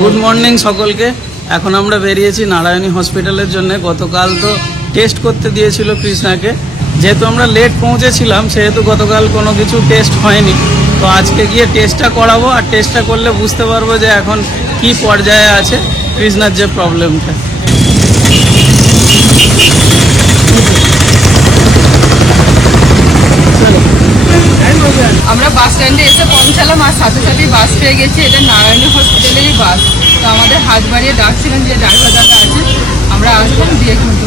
Good morning সকলকে। এখন আমরা বেরিয়েছি নারায়ণী হসপিটালের জন্য। গতকাল তো টেস্ট করতে দিয়েছিল কৃষ্ণাকে, যেহেতু আমরা লেট পৌঁছেছিলাম সেহেতু গতকাল কোনো কিছু টেস্ট হয়নি। তো আজকে গিয়ে টেস্টটা করাবো, আর টেস্টটা করলে বুঝতে পারবো যে এখন কি পর্যায়ে আছে কৃষ্ণার যে প্রবলেমটা। আমরা বাস স্ট্যান্ডে এসে পৌঁছালাম, আর সাথে সাথেই বাস পেয়ে গেছি। এটা নারায়ণী হসপিটালেরই বাস। তো আমাদের হাত বাড়িয়ে ডাকছিলেন যে ড্রাইভার দাদা আছে, আমরা আসলাম দিয়ে কিন্তু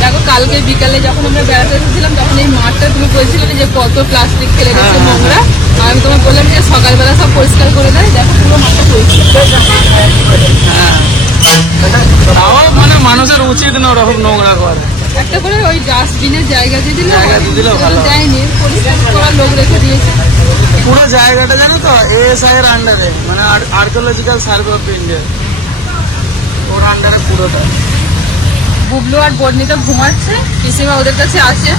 দেখো কালকে বিকালে যখন আমরা বেড়াতে এসেছিলাম তখন এই মাঠটা তুমি বলছিলে যে কত প্লাস্টিক ফেলে গেছে নোংরা, আর আমি তোমার বললাম যে সকালবেলা সব পরিষ্কার করে দেয়। দেখো পুরো মাঠটা পরিষ্কার। মানে মানুষের উচিত না ওরকম নোংরা করে, একটা করে ওই ডাস্টবিনের জায়গা দিয়ে দিলে ভালো দেয়নি, পরিষ্কার করার লোক রেখে দিয়েছে। পুরো জায়গাটা জানো তো এএসআই এর আন্ডারে, মানে আর্কিওলজিক্যাল সার্ভে অফ ইন্ডিয়া, ওর আন্ডারে পুরোটা। বুবলু আর বর্ণিতা ঘুমাচ্ছে, পিসিমা ওদের কাছে আছে,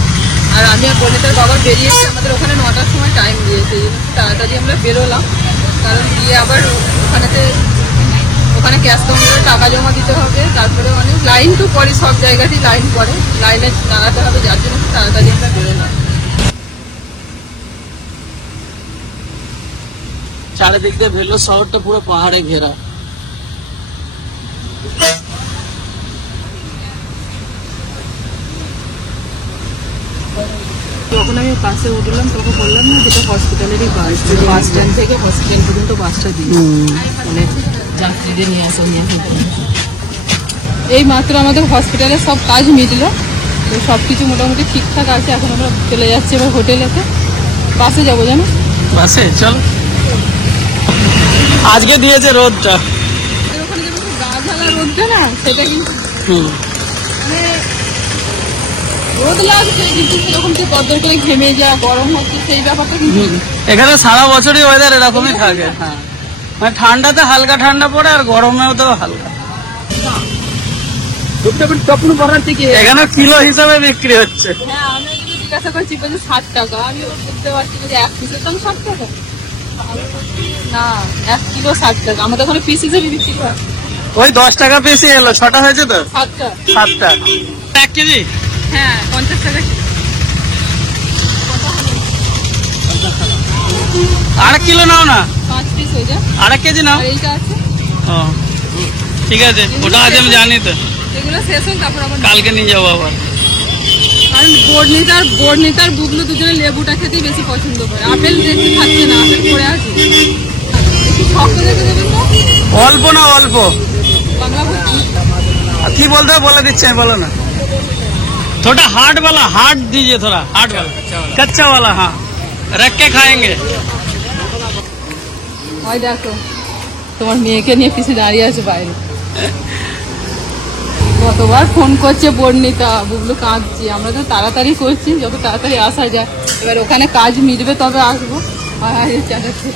আর আমি আর বর্ণিতার বাবা বেরিয়েছি। আমাদের ওখানে 9টার সময় টাইম দিয়েছে, তাড়াতাড়ি আমরা বেরোলাম, কারণ গিয়ে আবার ওখানে ক্যাশ কাউন্টারে টাকা জমা দিতে হবে। তারপরে অনেক লাইন তো পরে, সব জায়গাতেই লাইন পড়ে, লাইনে দাঁড়াতে হবে, যার জন্য তাড়াতাড়ি আমরা বেরোলাম। চারিদিক দিয়ে ভেলোর শহরটা পুরো পাহাড়ে ঘেরা। তখন আমি বাসে উঠলাম, তখন বললাম না যেটা হসপিটালেরই বাস, বাস স্ট্যান্ড থেকে হসপিটাল পর্যন্ত বাসটা দিই, মানে যাত্রীদের নিয়ে আসা নিয়ে। এই মাত্র আমাদের হসপিটালে সব কাজ মিটলো, তো সব কিছু মোটামুটি ঠিকঠাক আছে। এখন আমরা চলে যাচ্ছি এবার হোটেলেতে, বাসে যাবো জানো। বাসে চলো। আজকে দিয়েছে রোদটা, ওখানে যেমন গা ঝালা রোদটা না, সেটা কিন্তু মানে রোদ লাগছে, কিন্তু সেরকম যে কদ্দর করে ঘেমে যাওয়া, গরম হচ্ছে সেই ব্যাপারটা কিন্তু এখানে সারা বছরই ওয়েদার এরকমই থাকে। হ্যাঁ, মানে ঠান্ডাতে হালকা ঠান্ডা পড়ে, আর গরমেও তো হালকা। এখানে কিলো হিসাবে বিক্রি হচ্ছে। হ্যাঁ, আমি যদি জিজ্ঞাসা করছি বলছি 60 টাকা, আমি বুঝতে পারছি যে 1 পিসের দাম 60 টাকা না, 1 কিলো 60 টাকা। আমাদের ওখানে পিস হিসেবে বিক্রি হয়। ওই 10 টাকা পিসই এলো, 6টা হয়েছে তো, 7টা 7টা 1 কেজি। হ্যাঁ, 50 টাকা। আর কিলো নাও না, 5 পিস হয়ে যায়, 1 কেজি নাও। আর এইটা আছে। ও ঠিক আছে, ওটা আজ আমি জানি তো, এগুলো শেষ হোক তারপর আবার কালকে নিয়ে যাবো আবার। কারণ বর্ণিতার বুবলু দুজনে লেবুটা খেতেই বেশি পছন্দ করে, আপেল দেখতে খাচ্ছে না, আপেল পড়ে আছে। একটু শক্ত দেখে দেবেন তো, অল্প না অল্প, বাংলা ভর্তি। কি বলতে হবে বলে দিচ্ছে, বলো না। थोड़ा हार्ड वाला, हार्ड दीजिए, थोड़ा हार्ड वाला, कच्चा वाला। हाँ, रख के खाएंगे। ওই দেখো তোমার মেয়েকে নিয়ে পিছে দাঁড়িয়ে আছে বাইরে, কতবার ফোন করছে বর্ণিতা, বুবলু কাঁদছে। আমরা তো তাড়াতাড়ি করছি, যত তাড়াতাড়ি আসা যায়। এবার ওখানে কাজ মিটবে তবে আসবো। আর চাটাচ্ছে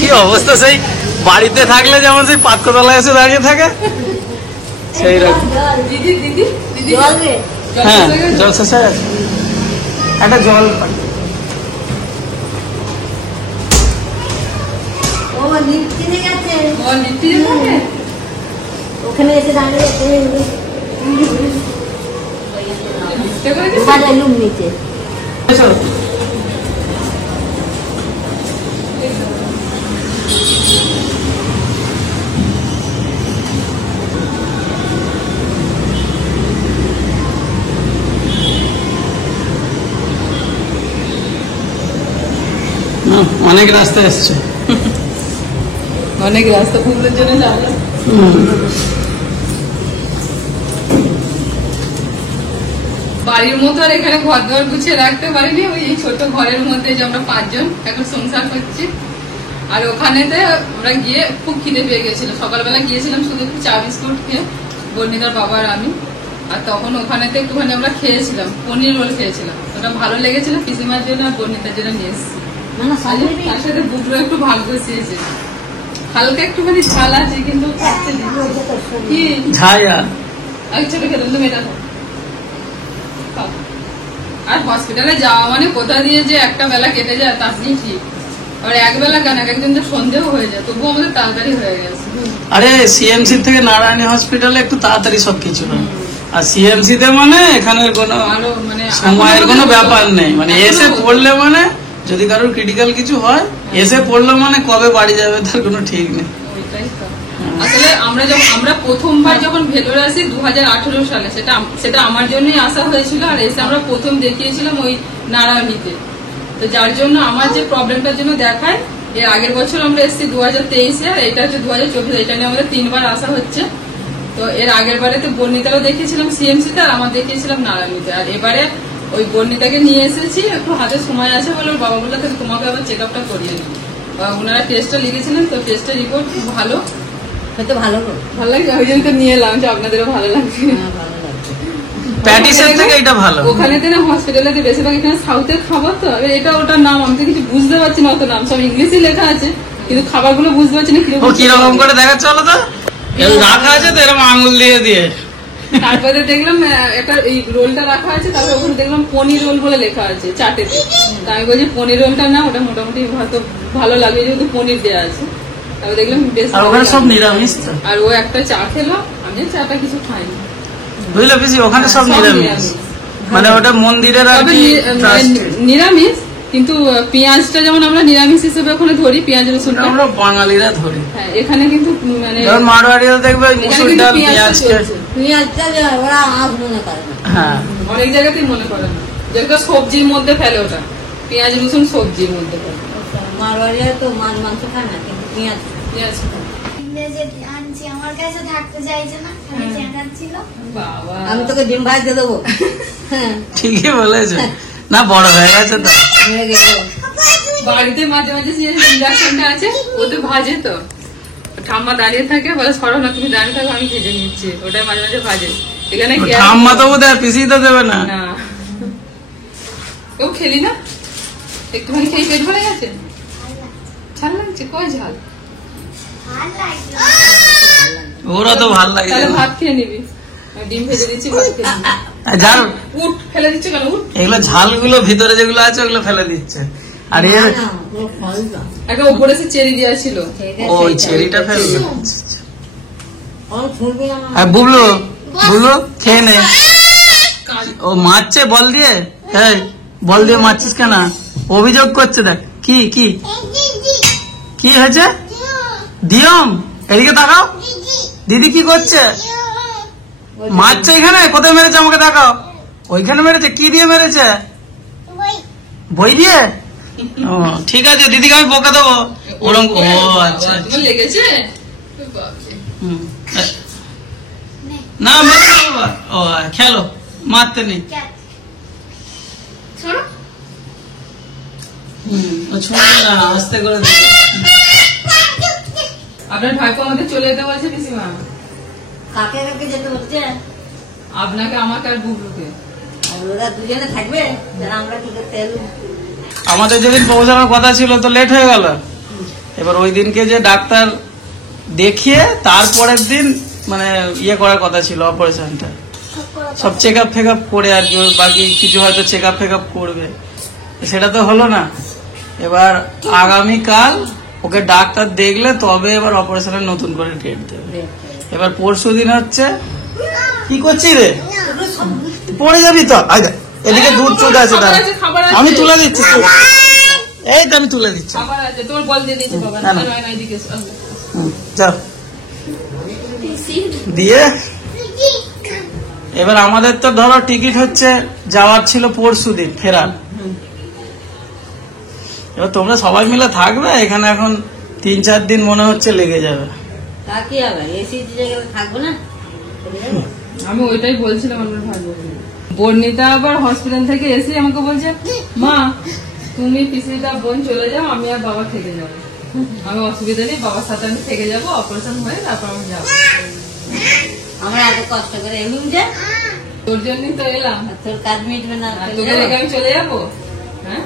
কি অবস্থা, সেই বাড়িতে থাকলে যেমন সেই পাতকতলায় এসে দাঁড়িয়ে থাকে সেই রকম। দিদি দিদি দিদি হ্যাঁ, জল শেষ হয়ে গেছে, একটা জল ওখানে এসে দাঁড়িয়ে নিচে অনেক রাস্তা এসছে, অনেক রাস্তা বুবলুর জন্য যাবো। বাড়ির মতো আর এখানে ঘর দর গুছিয়ে রাখতে পারিনি, ওই ছোট ঘরের মধ্যে যে আমরা 5 জন এখন সংসার করছি। আর ওখানেতে আমরা গিয়ে খুব খিদে পেয়ে গেছিল, সকালবেলা গিয়েছিলাম শুধু চা বিস্কুট খেয়ে, বর্ণিতার বাবা আর আমি। আর তখন ওখানেতে একটুখানি আমরা খেয়েছিলাম, পনির রোল খেয়েছিলাম, ওটা ভালো লেগেছিল, পিসিমার জন্য আর বর্ণিতার জন্য নিয়ে এসেছি। মানে সামনে তার সাথে বুবলু একটু ভাগ্য চেয়েছে, হালকা একটুখানি ঝাল আছে কিন্তু খাচ্ছে না। কি ঝায়া এক ছোট খেলাম তুমি এটা খাও। খাও। আর হসপিটালে যাওয়া মানে কোথা দিয়ে যে একটা বেলা কেটে যায় তা আপনি ঠিক, আর এক বেলা কেন এক একদিন তো সন্দেহ হয়ে যায়, তবুও আমাদের তাড়াতাড়ি হয়ে গেছে। আরে সিএমসি থেকে নারায়ণী হসপিটালে একটু তাড়াতাড়ি সবকিছু হয়, আর সিএমসি তে মানে এখানের কোনো আরো মানে সময়ের কোনো ব্যাপার নেই, মানে এখনো এসে পড়লে মানে যদি কারোর ক্রিটিক্যাল কিছু হয় এসে পড়লো মানে কবে বাড়ি যাবে তার কোনো ঠিক নেই। ওইটাই তো। আসলে আমরা প্রথমবার যখন ভেলোরে আসি 2018 সালে, সেটা আমার জন্যই আসা হয়েছিল, আর এসে আমরা প্রথম দেখিয়েছিলাম ওই নারায়ণীতে। তো যার জন্য আমার যে প্রবলেমটার জন্য দেখায়, এর আগের বছর আমরা এসেছি 2023-এ, আর এটা হচ্ছে 2024, এটা নিয়ে আমাদের 3বার আসা হচ্ছে। তো এর আগের বারে তো বর্ণিতারও দেখিয়েছিলাম সিএমসিতে, আর আমার দেখিয়েছিলাম নারায়ণীতে, আর এবারে ওই বর্ণিতাকে নিয়ে এসেছি, একটু হাতে সময় আছে বলে ওর বাবা বললো তোমাকে আবার চেক আপটা করিয়ে নিই। ওনারা টেস্টটা লিখেছিলেন, তো টেস্টের রিপোর্ট খুব ভালো, হয়তো ভালো গো। ভালো লাগছে, ওই জন্য তো নিয়ে এলাম যে আপনাদেরও ভালো লাগবে। হ্যাঁ, ভালো লাগছে। প্যাটিসের থেকে এটা ভালো। ওখানে না হসপিটালে বেশিরভাগ এখানে সাউথের খাবার, তো এবার এটা ওটার নাম আমি তো কিছু বুঝতে পারছি না, অত নাম সব ইংলিশে লেখা আছে, কিন্তু খাবারগুলো বুঝতে পারছি না ও কিরকম করে দেখাচ্ছে বলো তো, রাখা আছে তো এরকম আঙুল দিয়ে দিয়ে। তারপরে দেখলাম একটা এই রোলটা রাখা আছে, তারপরে ওখানে দেখলাম পনির রোল বলে লেখা আছে চাটেতে। তা আমি বলছি পনির রোলটা না, ওটা মোটামুটি হয়তো ভালো লাগবে যেহেতু পনির দেওয়া আছে। তারপর দেখলাম বেশ আর ওখানে সব নিরামিষ তো। আর ও একটা চা খেলো, আমি চাটা কিছু খাইনি। বুঝলে পিসি, ওখানে সব সব নিরামিষ, নিরামিষ। মানে ওটা মন্দিরের আর তবে কি নিরামিষ, কিন্তু পেঁয়াজটা যেমন আমরা নিরামিষ হিসেবে ওখানে ধরি, পেঁয়াজ রসুনটা, আমরা বাঙালিরা ধরি। হ্যাঁ, এখানে কিন্তু মানে যেমন মারোয়াড়িরা দেখবে এখানে মুসুর কিন্তু ডাল পেঁয়াজটা পেঁয়াজ চলছে। পেঁয়াজটা যে ওরা আঁশ মনে করে না। হ্যাঁ অনেক জায়গাতেই মনে করে না, যেটা সবজির মধ্যে ফেলে ওটা, পেঁয়াজ রসুন সবজির মধ্যে ফেলে। মারোয়ারিরা তো মাছ মাংস খায় না, কিন্তু পেঁয়াজ পেঁয়াজ খায়। ইংরেজি আনছি, আমার কাছে থাকতে চাইছে না, খালি চেঁচাচ্ছিল। বাবা, আমি তোকে ডিম ভাজতে দেবো। হ্যাঁ, ঠিকই বলেছে, না বড় হয়ে গেছে তো। হয়ে গেল। বাড়িতে মাঝে মাঝে যে ইন্ডাকশনটা আছে ওতে ভাজে, তো ঠাম্মা দাঁড়িয়ে থাকে, বলে সরো না তুমি দাঁড়িয়ে থাকো আমি ভেজে নিচ্ছি, ওটাই মাঝে মাঝে ভাজে। এখানে ও ঠাম্মা তো বোধ হয় পিসি তো দেবে না। না, কেউ খেলি না, একটুখানি খেয়ে পেট ভরে গেছে, ঝাল লাগছে, কয় ঝাল, ভাল লাগলো। ওরা তো ভাল লাগে। তাহলে ভাত খেয়ে নিবি, আমি ডিম ভেজে দিচ্ছি, ভাত খেয়ে নিবি। যার উঠ, ফেলে দিচ্ছে কেন, উঠ। এগুলো ঝালগুলো ভিতরে যেগুলো আছে ওগুলো ফেলে দিচ্ছে, আর এর না, পুরো ফল তো। একটা উপরে সে চেরি দেওয়া ছিল, ঠিক আছে, ওই চেরিটা ফেলবে। ফল ছুঁড়বি না। আর বুবলু, বুবলু খেয়ে নে। ও মারছে বল দিয়ে, এই বল দিয়ে মারছিস কেন? অভিযোগ করছে, দেখ কি কি কি হয়েছে। দিয়ম, এদিকে তাকাও, দিদি কি করছে? মারছে এখানে, কোথায় মেরেছে আমাকে দেখাও। ওইখানে মেরেছে, কি দিয়ে মেরেছে? বই দিয়ে? ও ঠিক আছে, দিদিকে আমি বকা দেবো ওরম। ও আচ্ছা তোমার লেগেছে? হুম। না মেরে না বাবা। ও খেলো, মারতে নেই। সরো। ও ছুঁড়বে না, আস্তে করে দেবো। আপনার ভাইপো আমাদের চলে যেতে বলছে পিসিমা, কাকে কাকে যেতে হচ্ছে? আপনাকে, আমাকে আর বুবলুকে। ওরা দুজনে থাকবে, যারা আমরা কি করতে এলো। আমাদের যেদিন পৌঁছানোর কথা ছিল তো লেট হয়ে গেল। এবার ওই দিনকে যে ডাক্তার দেখিয়ে তারপরের দিন মানে ইয়ে করার কথা ছিল, অপারেশনটা সব চেক আপ ফেক আপ করে আর কি, বাকি কিছু হয়তো চেক আপ ফেক আপ করবে, সেটা তো হলো না। এবার আগামীকাল ওকে ডাক্তার দেখলে তবে এবার অপারেশনের নতুন করে ডেট দেবে। এবার পরশু দিন হচ্ছে। কি করছিস রে, পড়ে যাবি তো। এদিকে দুধ চুট আছে, তার আমি তুলে দিচ্ছি, এই তো আমি তুলে দিচ্ছি। আবার আছে, তোমার বল দিয়ে দিয়েছে বাবা, না, না। না এদিকে এসো। যাও দিয়ে। এবার আমাদের তো ধরো টিকিট হচ্ছে যাওয়ার ছিল পরশু দিন, ফেরার। এবার তোমরা সবাই মিলে থাকবে এখানে, এখন 3-4 দিন মনে হচ্ছে লেগে যাবে। তা কি হবে, এসি জায়গায় থাকবো না। আমি ওইটাই বলছিলাম আমার ভাইবোকে। বর্ণিতা আবার হসপিটাল থেকে এসে আমাকে বলছে, মা তুমি পিসিটা বোন চলে যাও, আমি আর বাবা থেকে যাবো। আমি অসুবিধা নেই, বাবার সাথে আমি থেকে যাবো, অপারেশন হয়ে তারপর আমি যাবো। আমরা এত কষ্ট করে এলুম যে, তোর জন্যই তো এলাম, আর তোর কাজ মিটবে না। আর তোকে রেখে আমি চলে যাবো? হ্যাঁ,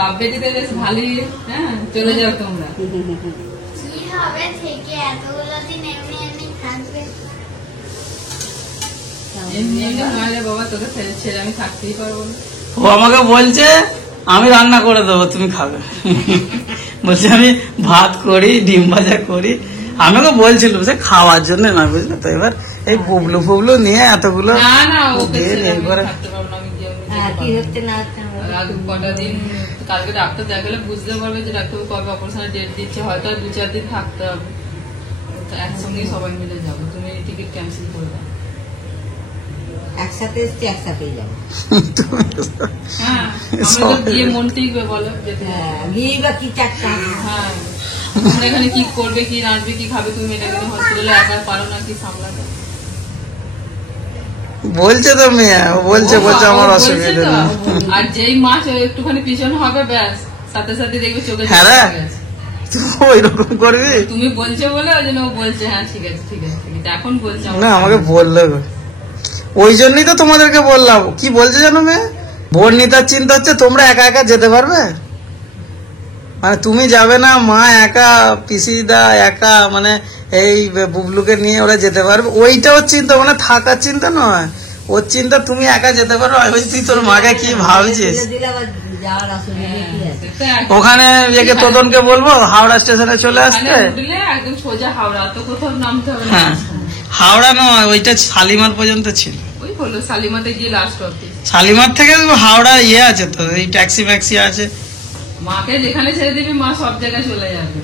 বাপ বেটিতে বেশ ভালোই, হ্যাঁ চলে যাও তোমরা। কি হবে থেকে এতগুলো দিন এমনি এমনি থাকবে? এমনি এমনি নইলে বাবা তোকে ছেড়ে আমি থাকতেই পারবো না। ও আমাকে বলছে আমি রান্না করে দেবো, তুমি খাবে। বলছে আমি ভাত করি, ডিম ভাজা করি। আমাকে বলছিল সে খাওয়ার জন্য না, বুঝলে তো। এবার এই পুবলু ফুবলু নিয়ে এতগুলো না না ওকে দিয়ে ছেড়ে এই আমি করে থাকতে পারবো না, আমি গিয়ে হ্যাঁ, কি হচ্ছে না হচ্ছে আমরা আর কটা দিন কালকে ডাক্তার দেখালে বুঝতে পারবে যে ডাক্তার কবে অপারেশনের ডেট দিচ্ছে, হয়তো আর 2-4 দিন থাকতে হবে। তো একসঙ্গেই সবাই মিলে যাবো, তুমি টিকিট ক্যান্সেল করে দাও। একসাথে এসছি, একসাথেই যাবো। হ্যাঁ আমরা তো গিয়ে মনতেই বলো যেতে হবে। হ্যাঁ, গিয়ে বা কি চারটা হ্যাঁ তোমরা এখানে কি করবে, কি রাঁধবে, কি খাবে, তুমি এটা কিন্তু হসপিটালে একা পারো না কি সামলাতে। বলছে তো মেয়ে, বলছে বলছে আমার ও অসুবিধা বলছে তো। নেই। আর যেই মাছ ও একটুখানি পিছন হবে ব্যাস সাথে সাথে দেখবে চোখে হ্যাঁ জল রে। এসে গেছে। ওই রকম করবি তুমি বলছো বলে ওই জন্য ও বলছে হ্যাঁ ঠিক আছে ঠিক আছে ঠিক আছে, এখন বলছে না, আমাকে বললে গো। ওই জন্যই তো তোমাদেরকে বললাম। কি বলছে জানো মেয়ে, বোন নিতার চিন্তা হচ্ছে তোমরা একা একা যেতে পারবে, মানে তুমি যাবে না, মা একা, পিসিদা একা, মানে এই বুবলুকে নিয়ে ওরা যেতে পারবে, ওইটা ওর চিন্তা, মানে থাকার চিন্তা নয়। ওর চিন্তা তুমি একা যেতে পারো। আমি বলছি তুই তোর মাকে কি ভাবছিস। দিলে আবার যাওয়ার অসুবিধা কি আছে? ওখানে একে তোদনকে বলবো হাওড়া স্টেশনে চলে আসতে। উঠলে একদম সোজা হাওড়া, তো কোথাও নামতে হবে না। হ্যাঁ, হাওড়া নয়, ওইটা শালিমার পর্যন্ত ছিল। ওই হলো শালিমাতে গিয়ে লাস্ট অফিস। শালিমার থেকে হাওড়া ইয়ে আছে তো, এই ট্যাক্সি ফ্যাক্সি আছে। মাকে যেখানে ছেড়ে দিবি মা সব জায়গায় চলে যাবে।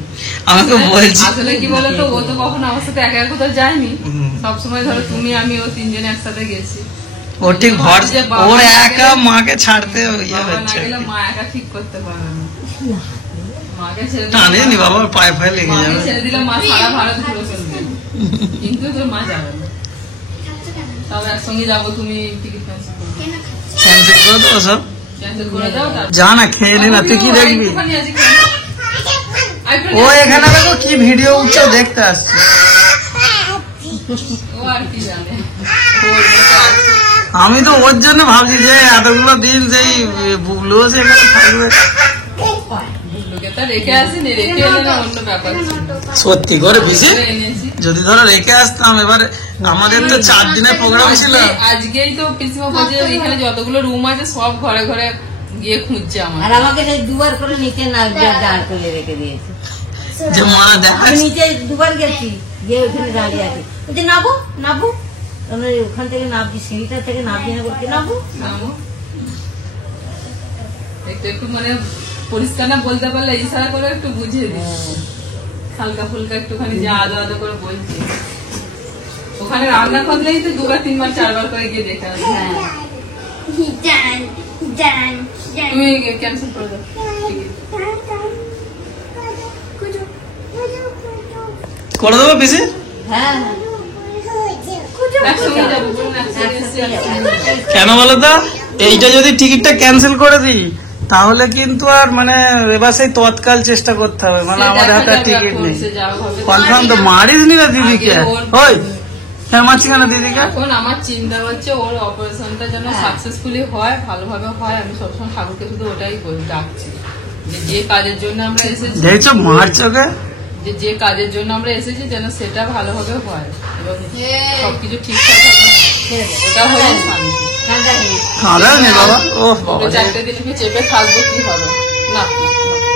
আমাকে বলছি আসলে কি বলতো, ও তো কখনো আমার সাথে একা একা কোথাও যায়নি। হুম। সবসময় ধরো তুমি আমি ও তিনজনে একসাথে গেছি। ও ঠিক ঘর, যে বাবা ওর না একা গেলে- মাকে ছাড়তে ইয়ে বাবা না হচ্ছে। গেলে মা একা ঠিক করতে পারবে না। মাকে ছেড়ে টানে নি দিলে বাবা, পায়ে ফায়ে লেগে মাকে যাবে। ছেড়ে দিলে মা সারা ভারত ঘুরে ফেলবে, কিন্তু তোর মা যাবে না। খাচ্ছ কেন? তবে একসঙ্গে যাবো, তুমি টিকিট ক্যান্সেল করো, কেন খাচ্ছ? ক্যান্সেল করে দেবো সব। ক্যান্সেল করে দাও। যা না খেয়ে নে না, তুই কি দেখবি। একটুখানি আজকে খেয়ে নাও। আরেকটু ও এখানে দেখো কি ভিডিও উঠছে, দেখতে আসছে। ও আর কি জানে, ওর মতো আছে। আমি তো ওর জন্য ভাবছি যে এতগুলো দিন সেই বুবলু সেখানে থাকবে। লোকে তো রেখে আসেনি, রেখে এলে না অন্য ব্যাপার ছিল। সত্যি করে বুঝি, করে এনেছি। যদি ধরো রেখে আসতাম, এবার আমাদের তো 4 দিনের প্রোগ্রাম ছিল। আজকেই তো পিসিমা বলছে এখানে যতগুলো রুম আছে সব ঘরে ঘরে গিয়ে খুঁজছে আমার। আর আমাকে সেই দুবার করে নিচে নামতে দাঁড় করে রেখে দিয়েছে। যে মা দেখা আমি নিচে দুবার গেছি, গিয়ে ওখানে দাঁড়িয়ে আছি, বলছে নাবো নাবো। আমরা ওখান থেকে নামছি, সিঁড়িটা থেকে নামছি না, করতে নাবো। নামো। একটু একটু মানে পরিষ্কার না বলতে পারলে ইশারা করে একটু বুঝিয়ে দিই, হালকা ফুলকা একটুখানি যে আদো আদো করে বলছি। ওখানে রান্না করলেই তো 2বার 3বার 4বার করে গিয়ে দেখে আসবে। হ্যাঁ, জান জান জান। তুমি ক্যান্সেল করে দাও টিকিট। করে দেবো পিসি। হ্যাঁ, একসঙ্গে যাবো, বলুন একসঙ্গে এসে একসঙ্গে। কেন বলো তো, এইটা যদি টিকিটটা ক্যান্সেল করে দিই তাহলে কিন্তু আর মানে এবার সেই তৎকাল চেষ্টা করতে হবে, মানে সে আমাদের দেখা হাতে যাবে টিকিট এখন, নেই। সে যাওয়া হবে। কনফার্ম তো মারিস নি না দিদিকে। আগে ওর- ওই হ্যাঁ, মারছি কেন দিদিকে। এখন আমার চিন্তা হচ্ছে ওর অপারেশনটা যেন সাকসেসফুলি হয়, ভালোভাবে হয়। আমি সবসময় ঠাকুরকে শুধু ওটাই ডাকছি, যে যে কাজের জন্য আমরা এসেছি, দেখছো মারছ ওকে। যে কাজের জন্য আমরা এসেছি যেন সেটা ভালোভাবে হয় এবং সবকিছু ঠিকঠাক ভাবে হয়। ওটা হলে শান্তি। ঠান্ডা নেই। কাঁদা নি বাবা। ও বাবা, 4টে দিন আমি চেপে থাকবো, কি হবে না।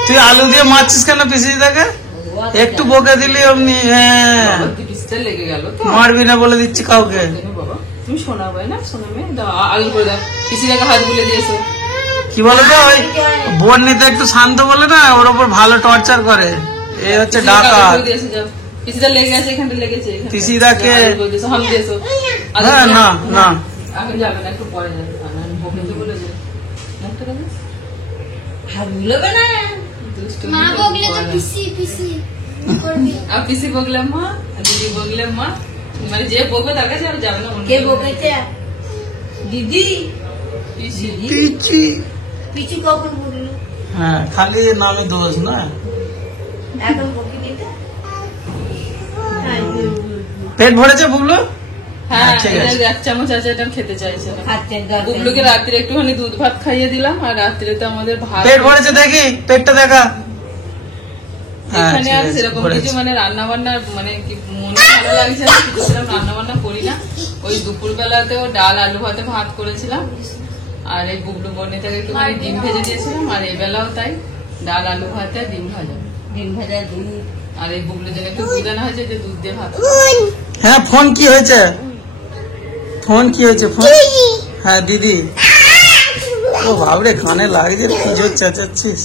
তুই আলু দিয়ে মারছিস কেন পিসি তাকে, একটু বকে দিলি অমনি। হ্যাঁ, পিসটা লেগে গেল তো। মারবি না বলে দিচ্ছি কাউকে। বাবা তুমি শোনাবে না, শোনাবে আলু করে দাও, পিসিটাকে হাত গুলে দিয়েছো। কি বলে তো, ওই বোন নিতে একটু শান্ত বলে না, ওর ওপর ভালো টর্চার করে। এই হচ্ছে ডাকাত। পিসিটা লেগে গেছে, এখানটা লেগেছে। পিসিদাকে হাম দিয়েছো। হ্যাঁ, না না এখন যাবে না, একটু পরে যাবে। বকেছে বলে যে মুখটা দেখো, হাত বুলোবে না। দুষ্টু মা মেয়ে বগলে তো করে না। পিসি পিসি করবি। আর পিসি বগলে মা, আর দিদি বগলে মা, মানে যে বকবে তার কাছে আর যাবে না। অন্য কে কেউ। বকেছে? দিদি। পিসি। পিচি। পিছু কখন বললো? হ্যাঁ, খালি নামে দোষ না। এখন বকি দিতে পেট ভরেছে বুবলু। হ্যাঁ ঠিক এটা আছে 1 চামচ আছে, এটা খেতে চাইছে না। খাচ্ছে দরকার বুবলুকে রাত্রে একটুখানি দুধ ভাত খাইয়ে দিলাম, আর রাত্রে তো আমাদের ভাত। পেট ভরেছে দেখি, পেটটা দেখা। হ্যাঁ, এখানে ঠিক আর আছে, সেরকম ভরেছে। কিছু মানে রান্না বান্না মানে কি মনে ভালো লাগছে না, কিছু সেরকম রান্না বান্না করি না। ওই দুপুর বেলাতেও ডাল আলু ভাতে ভাত করেছিলাম, আর এই বুবলু বর্ণিতাকে একটুখানি ডিম ভেজে দিয়েছিলাম, আর এই বেলাও তাই ডাল আলু ভাতে আর ডিম ভাজা। ডিম ভাজা দুধ। আর এই বুবলুর জন্য একটু দুধ আনা হয়েছে, যে দুধ দিয়ে ভাত। হ্যাঁ, ফোন কি হয়েছে? ফোন কি হয়েছে? ফোন, হ্যাঁ দিদি। ও বাবরে, কানে লাগছে, কি জোর চেঁচাচ্ছিস?